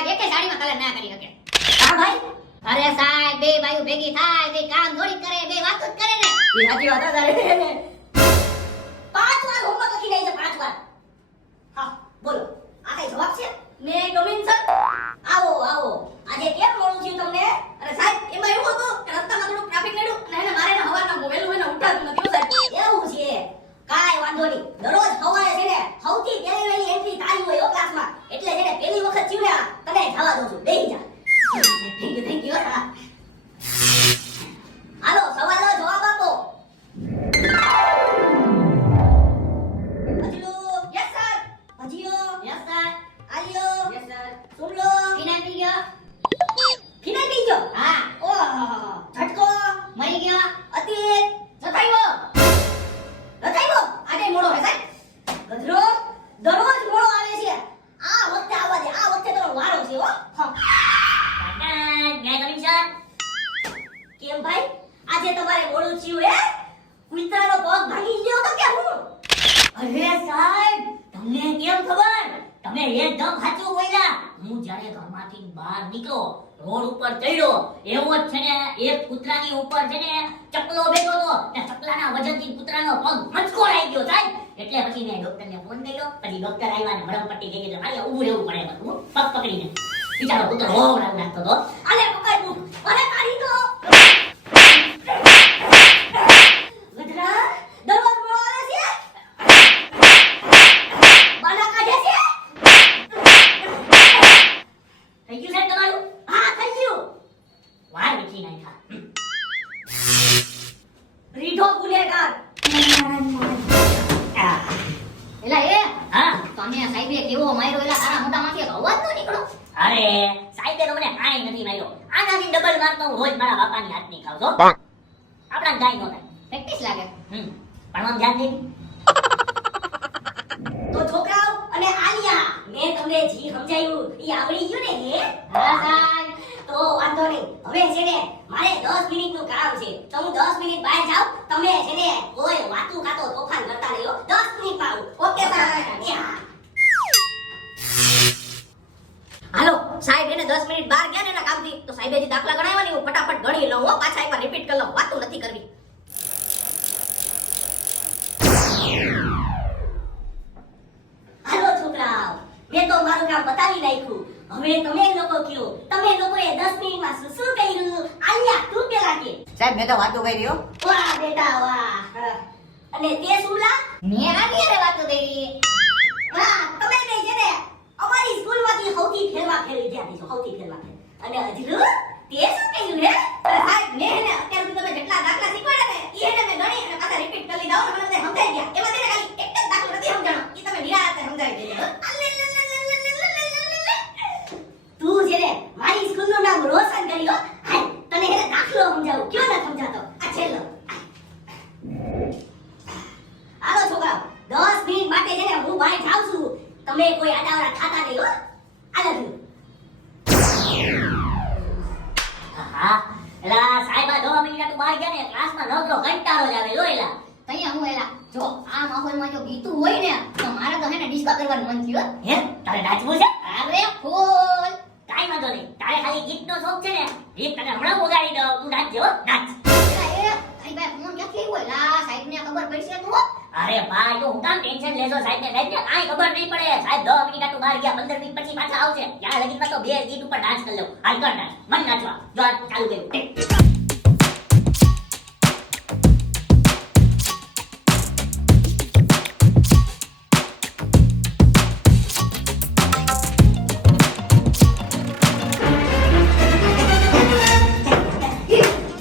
સાહેબ એકે સાડીમાં કલર ના કરી શકે. હા ભાઈ, અરે સાહેબ બે બાયુ ભેગી થાય બે કામ થોડી કરે બે વાતો જ કરે ને. એ સાચી વાત તારે. 5 વાર હોમવર્ક લખી નહીં છે 5 વાર. હા બોલો, આ કઈ જવાબ છે? મે કમિંગ સર. આવો આવો. આજે કેમ મોડું થયું તમને? અરે સાહેબ એમાં એવું હતું કે રસ્તામાં થોડું ટ્રાફિક નડ્યું અને એને મારે હવારના મોબાઈલ હોય ને ઉઠાતું નથી સાહેબ. એવું છે. કાઈ વાંધો નહીં. દરરોજ સવારે છે ને સૌથી પહેલી વહેલી એન્ટ્રી તારી હોય ઓ ક્લાસમાં. એટલે છે ને પહેલી વખત થયું ને તને જવા દઉં છું. બેહી જા. Thank you. હાલો સવાલનો જવાબ આપો. Ajlo yes sir. Bhajiyo yes sir. Aliyo yes sir. Sumlo phenyl પી ગયો. ફિનાઇલ પી ગયો. હા. ઓહ ઝટકો મરી ગયો. અતીત જતાવ્યો. રચાઈવો. આજે મોડો હે સાહેબ. ગધરો દરરોજ મોડો આવે છે. આ વખતે આવવા દે. આ વખતે તો વારો છે હો. હા. મે કમિંગ સર. કેમ ભાઈ આજે તમારે મોડું થયું હે? કૂતરાનો પગ ભાંગી ગયો તો કે હું? અરે સાહેબ તમને કેમ ખબર? તમે એકદમ સાચું બોલ્યા. હું જ્યારે ઘરમાંથી બહાર નીકળો રોડ ઉપર ચડ્યો એવો જ છે ને એક કૂતરાની ઉપર છે ને ચકલો બેઠો હતો ને ચકલાના વજનથી કૂતરાનો પગ મચકોડાઈ ગયો સાહેબ. એટલે પછી મેં ડોક્ટરને ફોન કર્યો. પછી ડોક્ટર આવ્યા ને મરમ પટ્ટી લઈ ગઈ. મારે ઊભું રહેવું પડે હતું પગ પકડીને. બિચારો કૂતરો રોવ નાખતો હતો. અલે પકડવું અરે તારી તો ગધરા દરરોજ મોડો આવે છે. બાના કાઢે છે. થઈ ગયું સાહેબ તમારું? હા થઈ ગયું. વાર વીખી નાખ્યા. રીઢો ગુનેગાર. એલા એ હા તમે સાહેબે કેવો માર્યો એલા તારા મોઢામાંથી એક અવાજ ન નીકળો. અરે સાહેબે તો મને કાંઈ નથી માર્યો. આનાથી ડબલ મારતો હું રોજ મારા બાપાની હાથની ખાવ છો. આપણા ગાય નો થાય. પ્રેક્ટિસ લાગે. ભણવામાં ધ્યાન દે. તો છોકરાઓ અને આલિયા મેં તમને જી સમજાયું ઈ આવડી ગયું ને હે? હા સાહેબ. તો વાંધો નહીં. હવે છે ને મારે 10 મિનિટનું કામ છે. તો હું 10 મિનિટ બહાર જાઉં. તમે છે ને કોઈ વાતું કાતો તોફાન કરતા નહીં હો. 10 મિનિટમાં આવું. ઓકે સાહેબ. યા. હાલો સાહેબ એને 10 મિનિટ બહાર ગયા ને એના કામથી તો સાહેબે જે દાખલા ગણાવ્યા હું ફટાફટ ગણી લઉં હો. પાછા એકવાર રિપીટ કરી લઉં. વાતું નથી કરવી. હાલો છોકરાઓ મેં તો મારું કામ બતાવી નાખ્યું. હવે તમે લોકો કયો તમે લોકોએ 10 મિનિટમાં શું શું કર્યું? આલિયા તું પેલા કે. સાહેબ મેં તો વાતો કરી હો. વાહ બેટા વાહ. અને તે સુલા? મેં આની હારે વાતો કરી. હા તમે બે છે ને અમારી સ્કૂલમાંથી સૌથી ફેરવા ફેર વિદ્યાર્થી છો. સૌથી ફેરવા ફેર. અને અજરુ તે શું કર્યું હે? સાહેબ મેં ને અત્યાર સુધી તમે જેટલા દાખલા શીખવાડ્યા ને ઈ એને મેં ગણી અને પાછા રિપીટ કરી લીધા હો. મને બધા સમજાઈ ગયા. એમાં તેને ખાલી એક જ દાખલો નથી સમજાણો. ઈ તમે નિરાતે સમજાવી દેજો. તું છે ને મારી સ્કૂલનું નામ રોશન કર્યો. હાય તને એને દાખલો સમજાવું. ક્યો ન સમજાતો? આ છેલ્લો. હાલો છોકરાઓ 10 મિનિટ માટે છે ને હું બહાર જાઉં છું. તમે કોઈ આડાવડા ખાતા નહીં હો. આ લખ્યું. હા એલા સાહેબ આ 10 મિનિટ બહાર ગયા ને ક્લાસમાં નકરો કંટાળો જ આવે જો એલા. તૈયા હું એલા જો આ માહોલમાં જો ગીતું હોય ને તો મારે તો હે ને ડિસ્કો કરવાનું મન થયું. હે તારે નાચવું છે? અરે ફૂલ. કાઈ વાંધો નહીં. તારે ખાલી ગીતનો શોખ છે ને ગીત તને હમણાં વગાડી દઉં. તું નાચજો નાચ. એલા એ તારી પાસે ફોન ક્યાંથી આવ્યો? એલા સાહેબને ખબર પડશે તું. અરે ભાઈ તો હું કામ ટેન્શન લેજો સાહેબ ને કાંઈ ખબર નહીં પડે. સાહેબ 10 મિનિટ આટલું બહાર ગયા 15 મિનિટ પછી પાછા આવશે. ત્યાં લગીમાં તો બે ગીત ઉપર ડાન્સ કરી લઉં. હાલ કર ડાન્સ. મન નાચવા. જો આ ચાલુ કર્યું.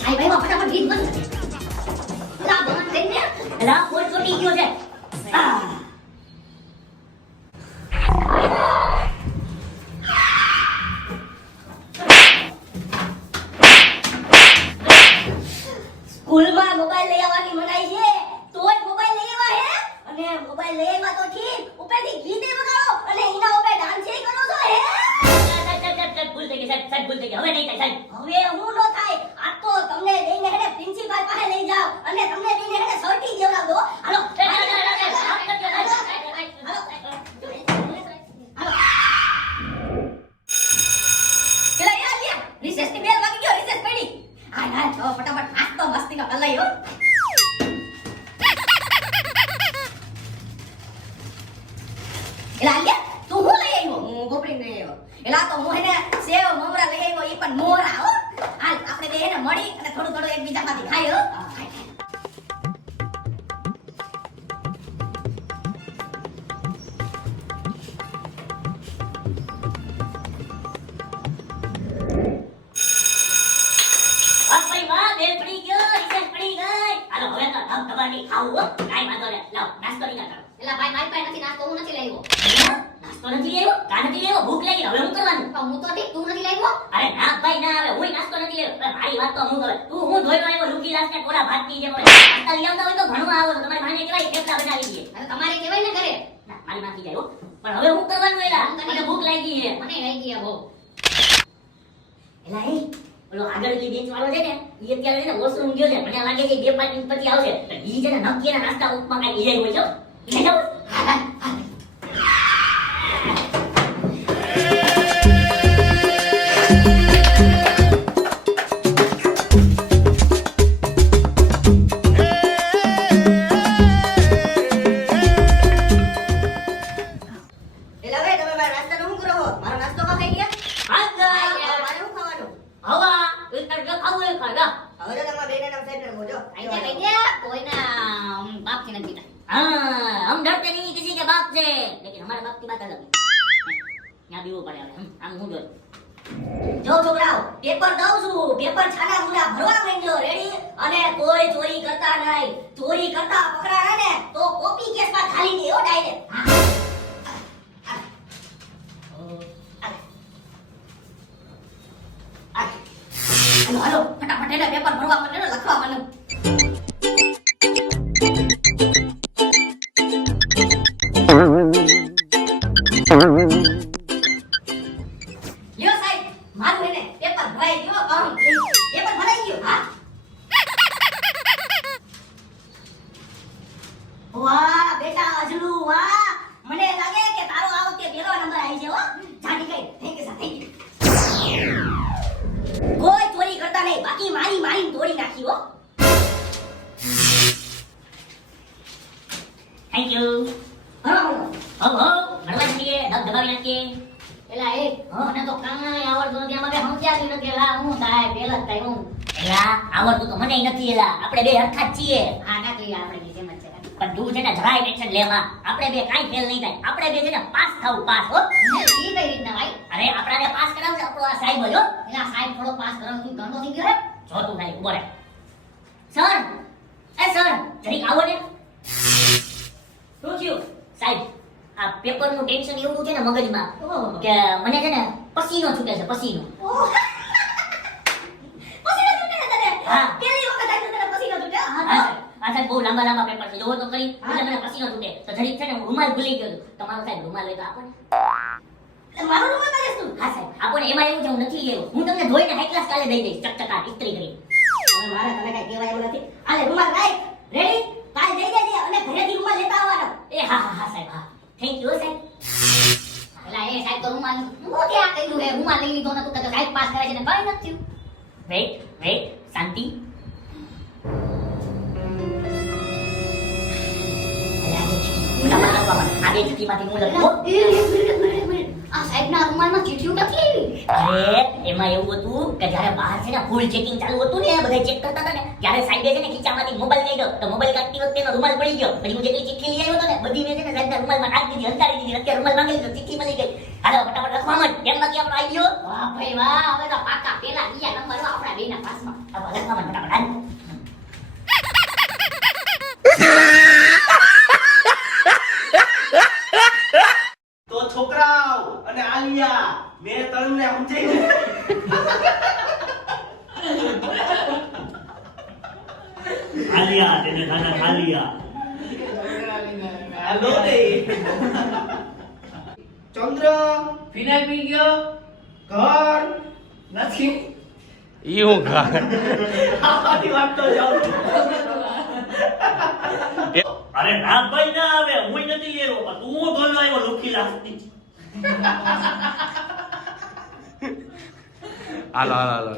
સાહેબ આવ્યા ફટાફટ ગીત બંધ કર. એલા બંધ થઈ ને. એલા ફોન ચોટી ગયો છે. સ્કૂલમાં મોબાઈલ લઈ આવવાની મનાઈ છે. તોય મોબાઈલ લઈ આવ્યા હે? અને મોબાઈલ લઈ આવ્યા તો ઠીક ઉપરથી ગીતે વગાડો અને એના ઉપર ડાન્સ કરો છો હે? સાહેબ ભૂલ થઈ ગઈ સાહેબ ભૂલ થઈ ગઈ. હવે નહીં થાય સાહેબ. હવે હું નો થાય. આ તો તમને લઈને હેડે પ્રિન્સિપાલ પાસે લઈ જાઓ અને તમને લઈને હેડે સર્ટી જેવડા દો. હાલો એલા આલિયા તું હું લઈ આવ્યો? હું ગોપડી લઈ આવ્યો. એલા તો હું એને સેવ મમરા લઈ આવ્યો, ઈ પણ મોરા હો. હાલ આપણે બે એને મળી અને થોડું થોડું એકબીજામાંથી ખાઈ હો. વાહ ભાઈ વાહ, બેલ પડી ગયો, રિસેસ પડી ગઈ. હાલો હવે તો ધબધબાટી ખાવું હો. કાંઈ વાંધો નહીં. લાવ, નાસ્તો નહીં કરવાનો. એલા ભાઈ મારી પાસે નથી નાસ્તો, હું નથી લાવ્યો. નાસ્તો નથી લેવો? કા નથી લેવો? ભૂખ લાગી, હવે હું કરવાનું? પણ હું તો ઠીક, તું નથી લાવ્યો. અરે ના ભાઈ ના, હવે હુંય નાસ્તો નથી લેવો. અરે મારી વાત તો હું કરે. તું હું ધોઈનો આવ્યો લુકીલાસ ને કોરા ભાતની જેમ હવે. નાસ્તા લઈ આવતા હોય તો ઘણું આવો. તમારી માને કેવાય ફેફડા બનાવી દઈએ. અરે તમારે કહેવાય ને ઘરે. ના, મારી માથી જાય હો. પણ હવે હું કરવાનું એલા? મને ભૂખ લાગી છે. મને લઈ ગયા બહુ. એલા એ ઓલો આગળ જે બેન્ચ વાળો છે ને, ઈ અત્યારે છે ને વોશરૂમ ગયો છે. મને લાગે છે 2-5 મિનિટ પછી આવશે. તો ઈ છે ને નક્કી એના નાસ્તા ઉપમાં કાંઈ લઈ આવ્યો છે. લઈ જાઓ. હા, હા, હા. એલા ભાઈ તમે મારા નાસ્તાનું શું કરો છો? મારો નાસ્તો કા ખાઈ ગયા? હા, મારે હા. શું ખાવાનું? હવા, એક તરફ ખાવું એ ખાય. હવે તો તમારા બેને નામ સાઈડ રાખો જો. ખાઈ ગયા? કોઈના બાપથી નથી પીતા. हाँ, हम डरते नहीं किसी के बाप से, लेकिन हमारे बाप की बात अलग है। यहाँ भी वो पड़े हुए हैं, हम हूँ जो જો છોકરાઓ પેપર દઉં છું, પેપર છાના મુના ભરવા માંડ્યો રેડી, અને કોઈ ચોરી કરતા નહીં. ચોરી કરતા પકડાયા ને તો કોપી કેસમાં ખાલી દે હો ડાયરેક્ટ. હાલો હાલો ફટાફટ એને પેપર ભરવા માંડ્યો ને લખવા માંડ્યો. લ્યો સાહેબ મારું એને પેપર ભરાઈ ગયો કાઉન્ટ પેપર ભરાઈ ગયો. હા વાહ બેટા અજલુ વાહ, મને લાગે કે તારો આ વખતે પહેલો નંબર આવી છે હો. જાની કઈ thank you sir, thank you. કોઈ ચોરી કરતા નહીં, બાકી મારી મારી તોડી નાખી હો. Thank you. ભણવા માંડો. हो भरवा दीजिए, दब दबावी नाखिए। એલા એ મને તો કાંઈ આવડતું નથી, આમાં કઈ સમજ્યા જ નથી. એલા હું થાય પેલા જ થાય હું. એલા આવડતું તો મને નથી. એલા આપણે બે હરખા જ છીએ. હા કાકી આપણે ની જેમ જ છે કાકી. પણ તું છે ને જરાય ટેન્શન લેમાં. આપણે બે કાંઈ ફેલ નહીં થાય. આપણે બે છે ને પાસ થાવું, પાસ હો. ઈ કઈ રીતના ભાઈ? અરે આપણાને પાસ કરાવશે આપણો આ સાહેબ જ હો. એલા સાહેબ થોડો પાસ કરો, તું ગણો થઈ ગયો હે. જો તું ખાલી ઉભો રહે. સર, એ સર જરીક આવો ને. શું થયું સાહેબ? આ પેપરનું ટેન્શન એવું છે ને મગજમાં કે મને છે ને પસીનો છૂટે છે, પસીનો. ઓહ! પસીનો છૂટે છે તને? હા. પહેલી વખત આટલું તને પસીનો છૂટે? હા હા તો? સાહેબ, આ સાહેબ બહુ લાંબા લાંબા પેપર છે, જોવો તો ખરી. હા. એટલે મને પસીનો છૂટે તો જરીક છે ને હું રૂમાલ ભૂલી ગયો છું. તમારો સાહેબ રૂમાલ હોય તો આપો ને. એટલે મારો રૂમાલ કાઢીશ તું? હા સાહેબ આપો ને. એમાં એવું છે હું નથી લેવો. હું તમને ધોઈને હાઈ ક્લાસ કાલે દઈ દઈશ, ચકચકા ઇસ્ત્રી કરી. હવે મારે તને કઈ કહેવાય એવું નથી. આલે રૂમાલ રાખ. રેડી? કાલ દઈ દેજે અને ઘરેથી રૂમાલ લેતા આવવાનો. એ હા હા હા સાહેબ, હા થેન્ક યુ સાહેબ. એલા એ સાહેબ તો રૂમાલ હું ક્યાં કર્યું હે? રૂમાલ લઈ લીધો ને તું તો સાહેબ પાસ કરે છે ને કઈ નથી થયું. વેઇટ વેઇટ, શાંતિ. આ બે ચીઠીમાંથી હું લખું. આ સાહેબના રૂમાલમાં ચીઠીઓ નથી આવી. અરે એમાં એવું હતું કે જ્યારે બહાર છે ને ફૂલ ચેકિંગ ચાલુ હતું ને, બધા ચેક કરતા હતા ને, ત્યારે સાહેબે છે ને ખીચામાંથી મોબાઈલ લઈ ગયો તો મોબાઈલ કાઢતી વખતે એનો રૂમાલ પડી ગયો. પછી હું જેટલી ચિઠ્ઠી લઈ આવ્યો હતો ને બધી મેં છે ને સાહેબના રૂમાલમાં નાખી દીધી, હંતાડી દીધી. અત્યારે રૂમાલ માંગી લીધો, ચિઠ્ઠી મળી ગઈ. હાલો ફટાફટ લખવા માંડ. કેમ બાકી આપણો આવી ગયો? વાહ ભાઈ વાહ, હવે તો પાકા પેલા બીજા નંબર આપણા બેના પાસમાં. હવે લખવા માંડ ફટાફટ. હાલ. તો છોકરાઓ અને આલિયા મેં તમને સમજાવી આલિયા તેને ખાના ખા લિયા. હાલો રે ચંદ્ર ફિનાઇલ પી ગયો ઘર નથી ઈ હું ખા આની વાત તો જાઉં અરે ના ભાઈ ના આવે, હું નથી લેવો પણ તું ધોનો આવ્યો લુખી લાગતી. હાલો હાલો હાલો